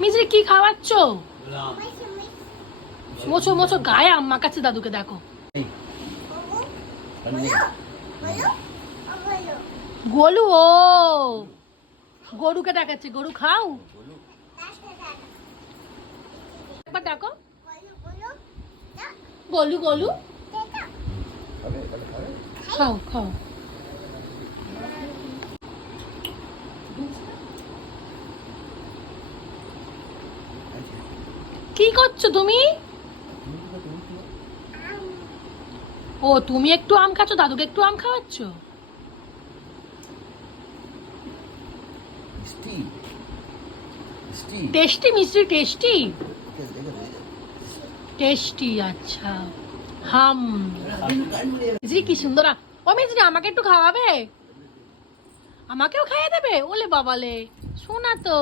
Misery কি খাওয়াচ্ছ? মোছো মোছো গায়ে আম্মা কাছে দাদুকে দেখো। গোলু, ও গরুকে দেখাচ্ছে, গরু খাও একবার দেখো। গোলু গোলু খাও খাও। কি করছো তুমি? ও তুমি একটু আম খাচ্ছ, দাদুকে একটু আম খাওয়াচ্ছ। টেস্টি মিষ্টি, টেস্টি টেস্টি। আচ্ছা হাম। মিজরি কি সুন্দর। ও মিজরি আমাকে একটু খাওয়াবে? আমাকেও খাইয়ে দেবে? ওলে বাবালে, শোনা তো।